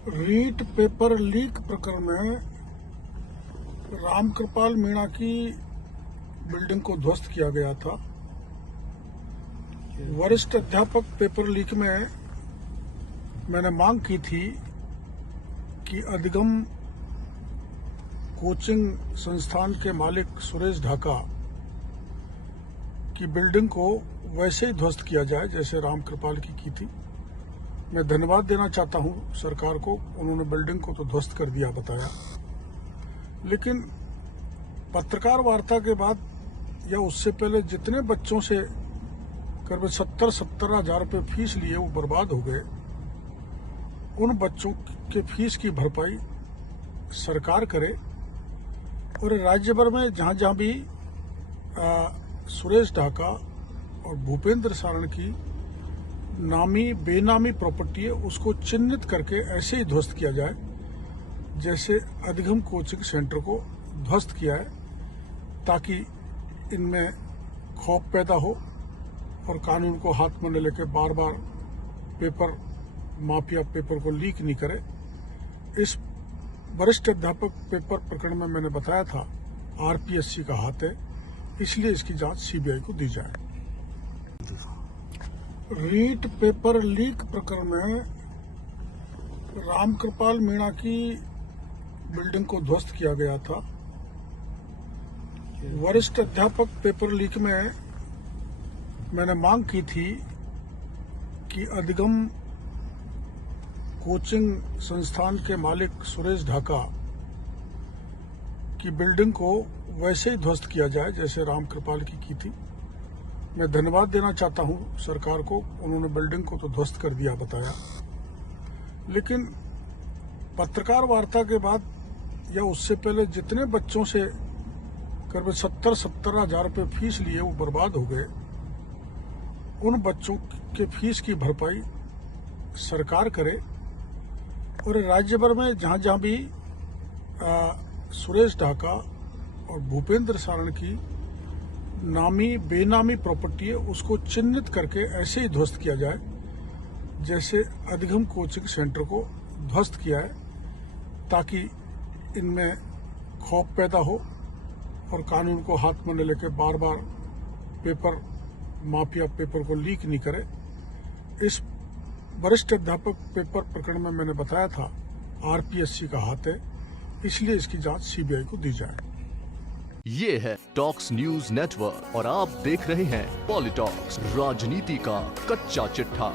REET paper leak प्रकरण में रामकृपाल मीणा की बिल्डिंग को ध्वस्त किया गया था। वरिष्ठ अध्यापक पेपर लीक में मैंने मांग की थी कि अधिगम कोचिंग संस्थान के मालिक सुरेश ढाका की बिल्डिंग को वैसे ही ध्वस्त किया जाए जैसे रामकृपाल की थी। मैं धन्यवाद देना चाहता हूं सरकार को, उन्होंने बिल्डिंग को तो ध्वस्त कर दिया बताया, लेकिन पत्रकार वार्ता के बाद या उससे पहले जितने बच्चों से करीब 70 हजार रुपये फीस लिए वो बर्बाद हो गए, उन बच्चों के फीस की भरपाई सरकार करे और राज्य भर में जहां जहां भी सुरेश ढाका और भूपेंद्र सारण की नामी बेनामी प्रॉपर्टी है उसको चिन्हित करके ऐसे ही ध्वस्त किया जाए जैसे अधिगम कोचिंग सेंटर को ध्वस्त किया है, ताकि इनमें खौफ पैदा हो और कानून को हाथ में लेके बार बार पेपर माफिया पेपर को लीक नहीं करे। इस वरिष्ठ अध्यापक पेपर प्रकरण में मैंने बताया था आरपीएससी का हाथ है, इसलिए इसकी जांच सीबीआई को दी जाए। रीट पेपर लीक प्रकरण में रामकृपाल मीणा की बिल्डिंग को ध्वस्त किया गया था। वरिष्ठ अध्यापक पेपर लीक में मैंने मांग की थी कि अधिगम कोचिंग संस्थान के मालिक सुरेश ढाका की बिल्डिंग को वैसे ही ध्वस्त किया जाए जैसे रामकृपाल की थी। मैं धन्यवाद देना चाहता हूं सरकार को, उन्होंने बिल्डिंग को तो ध्वस्त कर दिया बताया, लेकिन पत्रकार वार्ता के बाद या उससे पहले जितने बच्चों से करीब 70 हजार रुपये फीस लिए वो बर्बाद हो गए, उन बच्चों के फीस की भरपाई सरकार करे और राज्य भर में जहां जहां भी सुरेश ढाका और भूपेंद्र सारण की नामी बेनामी प्रॉपर्टी है उसको चिन्हित करके ऐसे ही ध्वस्त किया जाए जैसे अधिगम कोचिंग सेंटर को ध्वस्त किया है, ताकि इनमें खौफ पैदा हो और कानून को हाथ में लेके बार बार पेपर माफिया पेपर को लीक नहीं करे। इस वरिष्ठ अध्यापक पेपर प्रकरण में मैंने बताया था आरपीएससी का हाथ है, इसलिए इसकी जांच सीबीआई को दी जाए। ये है टॉक्स न्यूज नेटवर्क और आप देख रहे हैं पॉलिटॉक्स, राजनीति का कच्चा चिट्ठा।